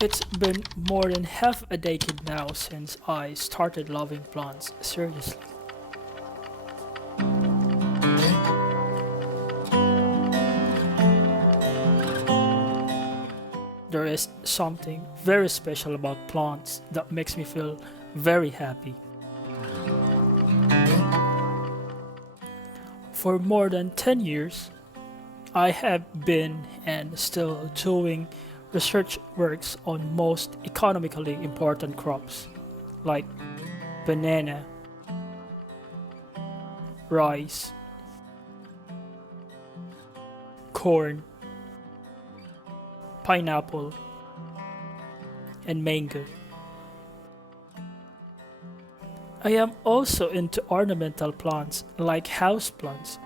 It's been more than half a decade now since I started loving plants seriously. There is something very special about plants that makes me feel very happy. For more than 10 years, I have been and still doing research works on most economically important crops like banana, rice, corn, pineapple, and mango. I am also into ornamental plants like houseplants,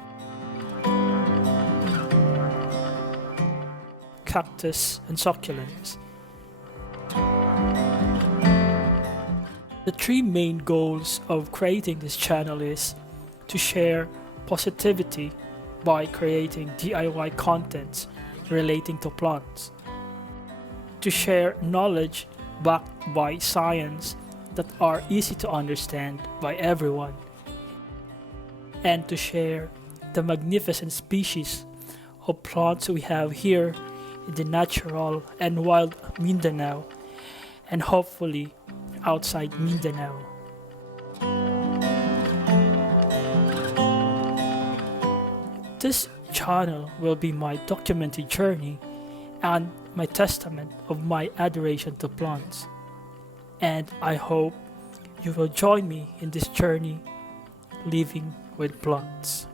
cactus, and succulents. The three main goals of creating this channel is to share positivity by creating DIY contents relating to plants, to share knowledge backed by science that are easy to understand by everyone, and to share the magnificent species of plants we have here in the natural and wild Mindanao, and hopefully outside Mindanao. This channel will be my documented journey and my testament of my adoration to plants. And I hope you will join me in this journey living with plants.